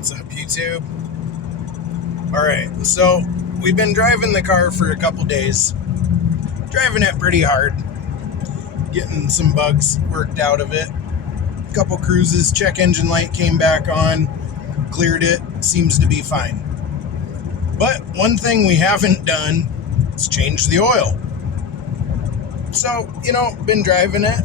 What's up, YouTube? Alright, so we've been driving the car for a couple days. Driving it pretty hard. Getting some bugs worked out of it. A couple cruises, check engine light came back on. Cleared it, seems to be fine. But one thing we haven't done is change the oil. So, been driving it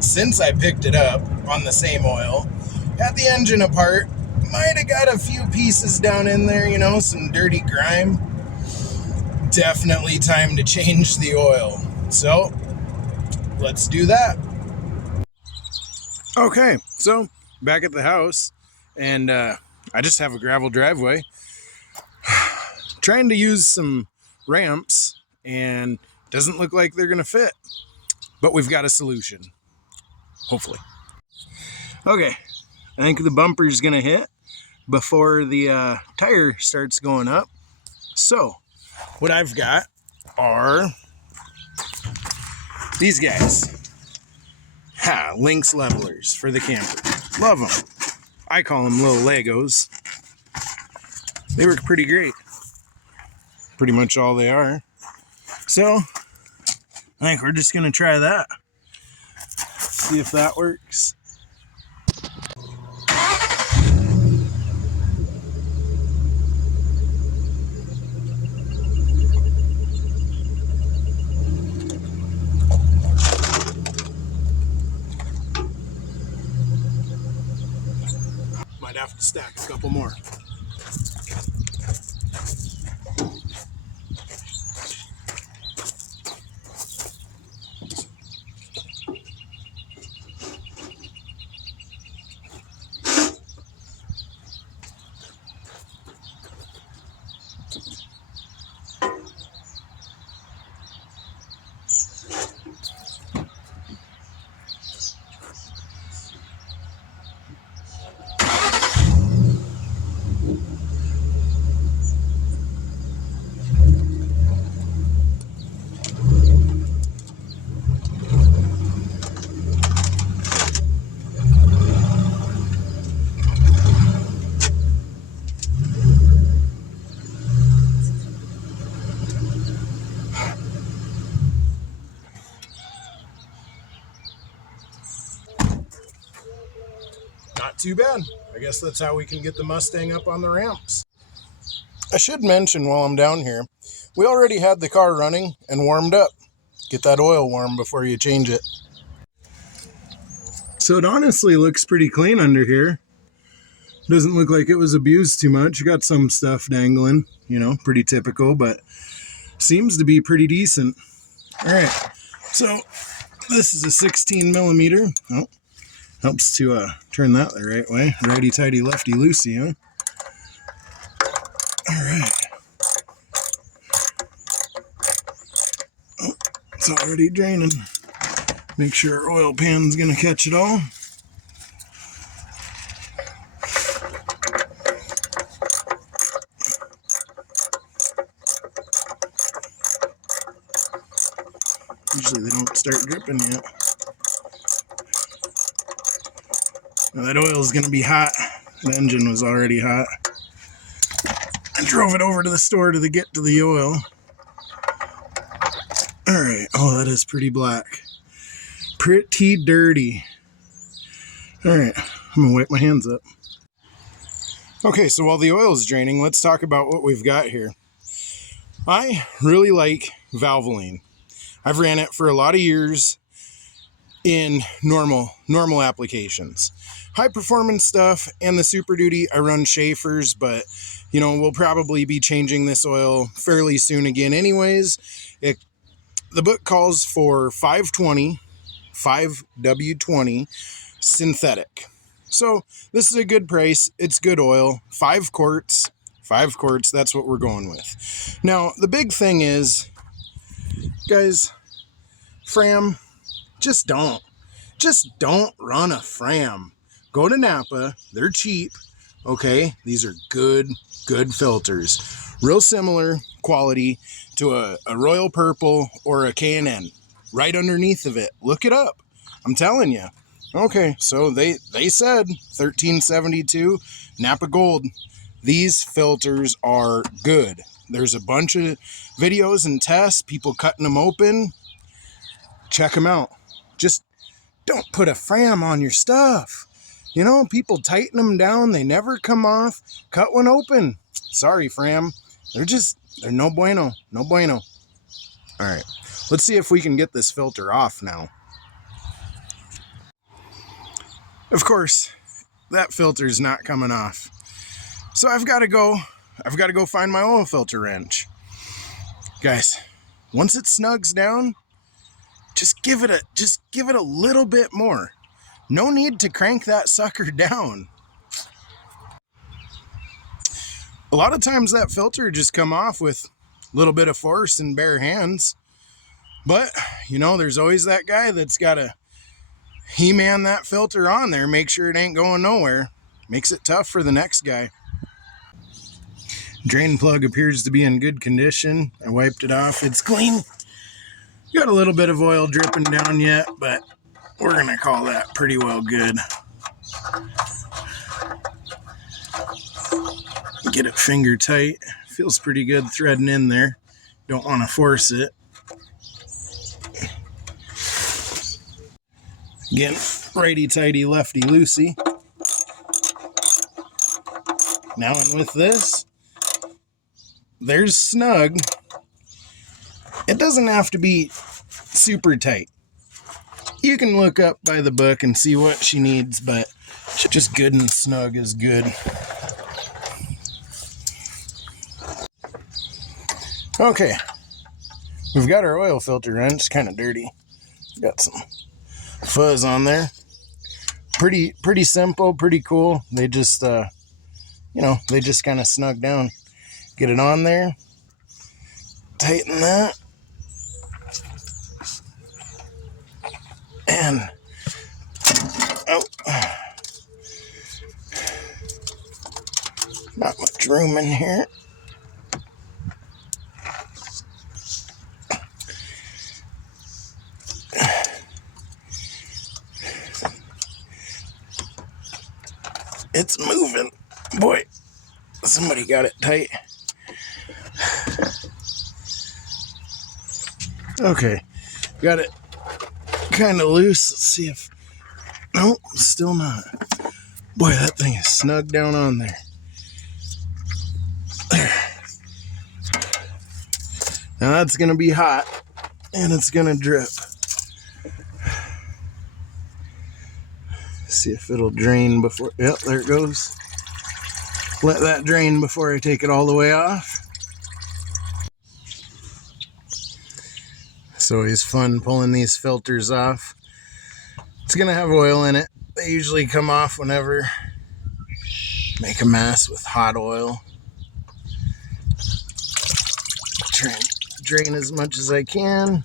since I picked it up on the same oil. Had the engine apart. Might have got a few pieces down in there, some dirty grime. Definitely time to change the oil. So, let's do that. Okay, so back at the house, and I just have a gravel driveway. Trying to use some ramps, and doesn't look like they're going to fit. But we've got a solution. Hopefully. Okay, I think the bumper's going to hit before the tire starts going up. So, what I've got are these guys. Lynx levelers for the camper. Love them. I call them little Legos. They work pretty great. Pretty much all they are. So, I think we're just going to try that. See if that works. Might have to stack a couple more. Not too bad. I guess that's how we can get the Mustang up on the ramps. I should mention while I'm down here, we already had the car running and warmed up. Get that oil warm before you change it. So it honestly looks pretty clean under here. Doesn't look like it was abused too much. Got some stuff dangling, pretty typical, but seems to be pretty decent. All right, so this is a 16 millimeter. Oh, helps to turn that the right way. Righty-tighty, lefty-loosey, huh? All right. Oh, it's already draining. Make sure our oil pan's going to catch it all. Usually they don't start dripping yet. Now that oil is going to be hot. The engine was already hot. I drove it over to the store to get to the oil. Alright, oh, that is pretty black. Pretty dirty. Alright, I'm going to wipe my hands up. Okay, so while the oil is draining, let's talk about what we've got here. I really like Valvoline. I've ran it for a lot of years in normal applications. High performance stuff and the Super Duty, I run Schaefer's, but we'll probably be changing this oil fairly soon again anyways. The book calls for 520, 5W20 synthetic. So this is a good price. It's good oil. 5 quarts, that's what we're going with. Now, the big thing is, guys, Fram, just don't run a Fram. Go to Napa. They're cheap. Okay, these are good filters. Real similar quality to a Royal Purple or a K&N. Right underneath of it. Look it up. I'm telling you, Okay, so they said 1372 Napa Gold. These filters are good. There's a bunch of videos and tests, people cutting them open. Check them out. Just don't put a fram on your stuff. You know, people tighten them down, they never come off. Cut one open. Sorry, fram. They're no bueno. No bueno. All right, let's see if we can get this filter off now. Of course, that filter's not coming off. So I've got to go find my oil filter wrench. Guys, once it snugs down, just give it a little bit more. No need to crank that sucker down. A lot of times that filter just come off with a little bit of force and bare hands. But, you know, there's always that guy that's got to He-Man that filter on there, make sure it ain't going nowhere. Makes it tough for the next guy. Drain plug appears to be in good condition. I wiped it off. It's clean. Got a little bit of oil dripping down yet, but we're going to call that pretty well good. Get it finger tight. Feels pretty good threading in there. Don't want to force it. Again, righty-tighty, lefty-loosey. Now and with this, there's snug. It doesn't have to be super tight. You can look up by the book and see what she needs, but just good and snug is good. Okay, we've got our oil filter wrench. It's kind of dirty. Got some fuzz on there. Pretty simple, pretty cool. They just, they just kind of snug down. Get it on there. Tighten that. And, not much room in here. It's moving. Boy, somebody got it tight. Okay, got it kind of loose. Let's see if... Nope, still not. Boy, that thing is snug down on there. There. Now that's going to be hot, and it's going to drip. See if it'll drain before... Yep, there it goes. Let that drain before I take it all the way off. It's always fun pulling these filters off. It's going to have oil in it. They usually come off whenever make a mess with hot oil. Try and drain as much as I can.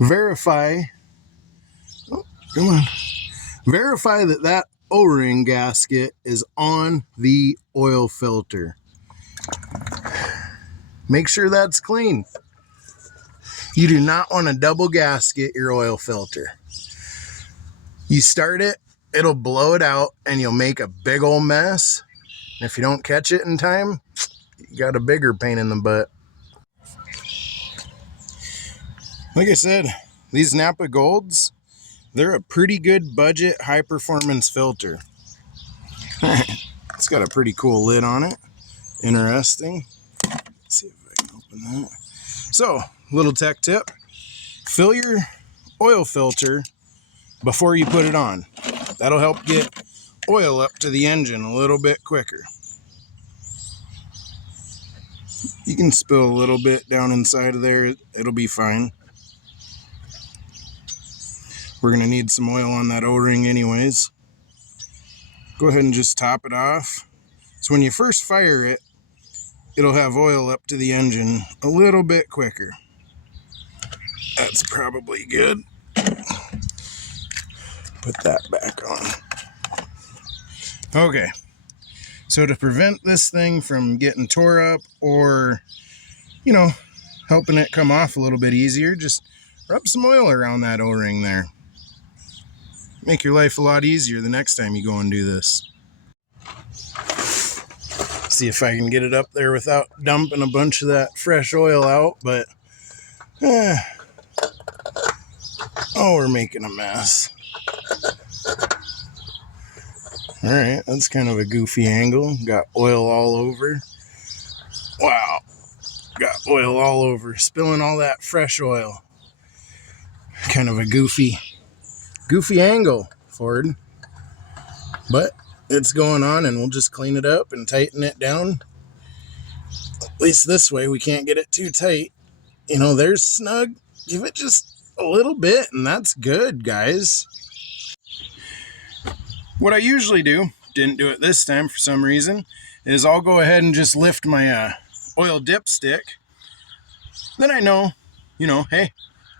Verify. Oh, come on. Verify that that O-ring gasket is on the oil filter. Make sure that's clean. You do not want to double gasket your oil filter. You start it, it'll blow it out, and you'll make a big old mess. And if you don't catch it in time, you got a bigger pain in the butt. Like I said, these Napa Golds, they're a pretty good budget, high-performance filter. It's got a pretty cool lid on it. Interesting. Let's see if I can open that. So, little tech tip. Fill your oil filter before you put it on. That'll help get oil up to the engine a little bit quicker. You can spill a little bit down inside of there. It'll be fine. We're going to need some oil on that O-ring anyways. Go ahead and just top it off. So when you first fire it, it'll have oil up to the engine a little bit quicker. That's probably good. Put that back on. Okay. So to prevent this thing from getting tore up or, helping it come off a little bit easier, just rub some oil around that O-ring there. Make your life a lot easier the next time you go and do this. See if I can get it up there without dumping a bunch of that fresh oil out, but oh, we're making a mess. All right, that's kind of a goofy angle. Got oil all over. Wow, got oil all over, spilling all that fresh oil. Kind of a goofy angle, Ford. But it's going on, and we'll just clean it up and tighten it down. At least this way we can't get it too tight. You know, there's snug. Give it just a little bit, and that's good, guys. What I usually do, didn't do it this time for some reason, is I'll go ahead and just lift my oil dipstick. Then I know, hey,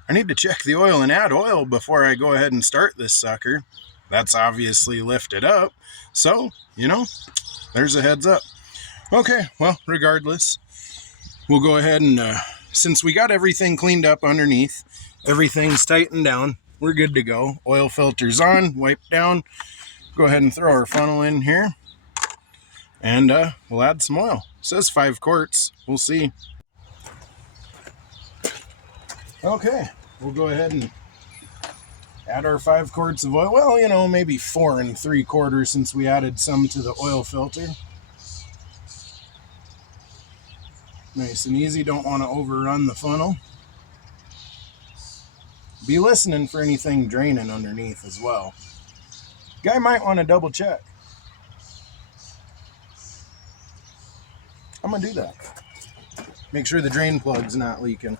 I need to check the oil and add oil before I go ahead and start this sucker. That's obviously lifted up. So, there's a heads up. Okay, well, regardless, we'll go ahead and, since we got everything cleaned up underneath, everything's tightened down, we're good to go. Oil filter's on, wiped down. Go ahead and throw our funnel in here. And we'll add some oil. It says 5 quarts. We'll see. Okay, we'll go ahead and add our 5 quarts of oil. Well, maybe 4 3/4 since we added some to the oil filter. Nice and easy. Don't want to overrun the funnel. Be listening for anything draining underneath as well. Guy might want to double check. I'm going to do that. Make sure the drain plug's not leaking.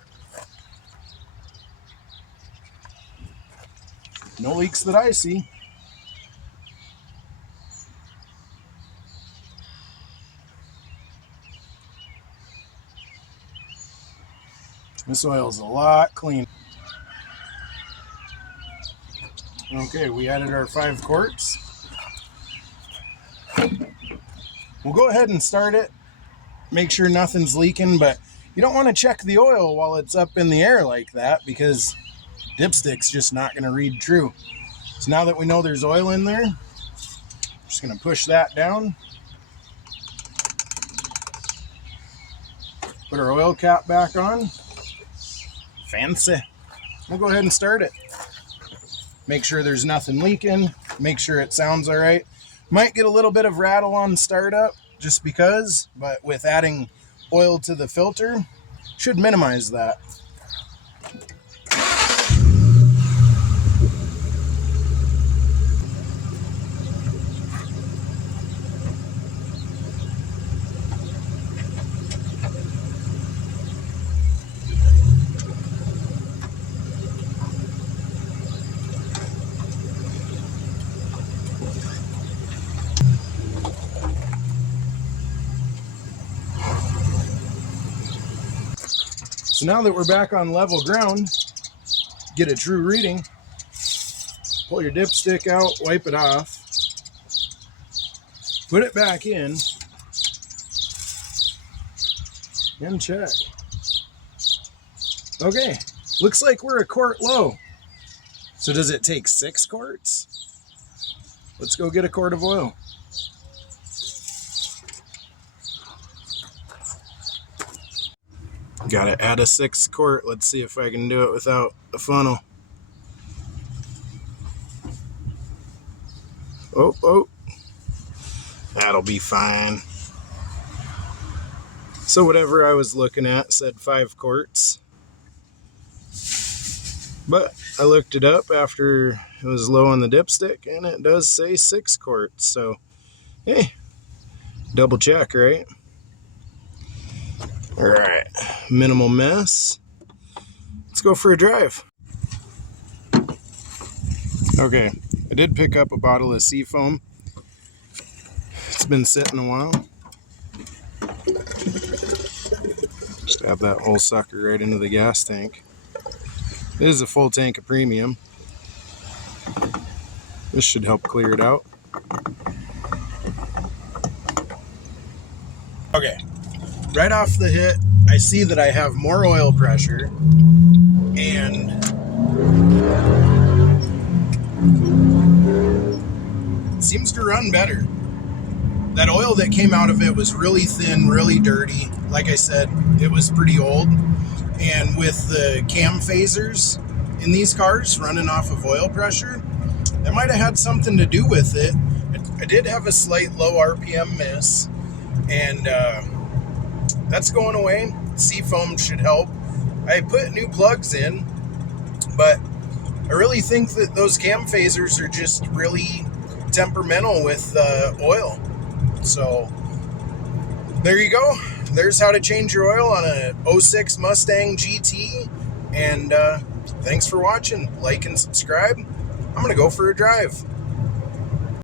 No leaks that I see. This oil's a lot cleaner. Okay, we added our 5 quarts. We'll go ahead and start it. Make sure nothing's leaking, but you don't want to check the oil while it's up in the air like that because dipstick's just not going to read true. So now that we know there's oil in there, I'm just going to push that down. Put our oil cap back on. Fancy. We'll go ahead and start it. Make sure there's nothing leaking. Make sure it sounds all right. Might get a little bit of rattle on startup just because, but with adding oil to the filter, should minimize that. So now that we're back on level ground, get a true reading, pull your dipstick out, wipe it off, put it back in, and check. Okay, looks like we're a quart low. So does it take 6 quarts? Let's go get a quart of oil. Gotta add a 6 quart. Let's see if I can do it without a funnel. Oh. That'll be fine. So whatever I was looking at said 5 quarts. But I looked it up after it was low on the dipstick and it does say 6 quarts. So, hey, double check, right? All right, minimal mess. Let's go for a drive. Okay, I did pick up a bottle of Seafoam. It's been sitting a while. Just add that whole sucker right into the gas tank. It is a full tank of premium. This should help clear it out. Okay. Right off the hit, I see that I have more oil pressure and seems to run better. That oil that came out of it was really thin, really dirty. Like I said, it was pretty old. And with the cam phasers in these cars running off of oil pressure, that might have had something to do with it. I did have a slight low RPM miss, and that's going away. Seafoam should help. I put new plugs in, but I really think that those cam phasers are just really temperamental with oil. So there you go. There's how to change your oil on a 06 Mustang GT. And thanks for watching. Like and subscribe. I'm going to go for a drive.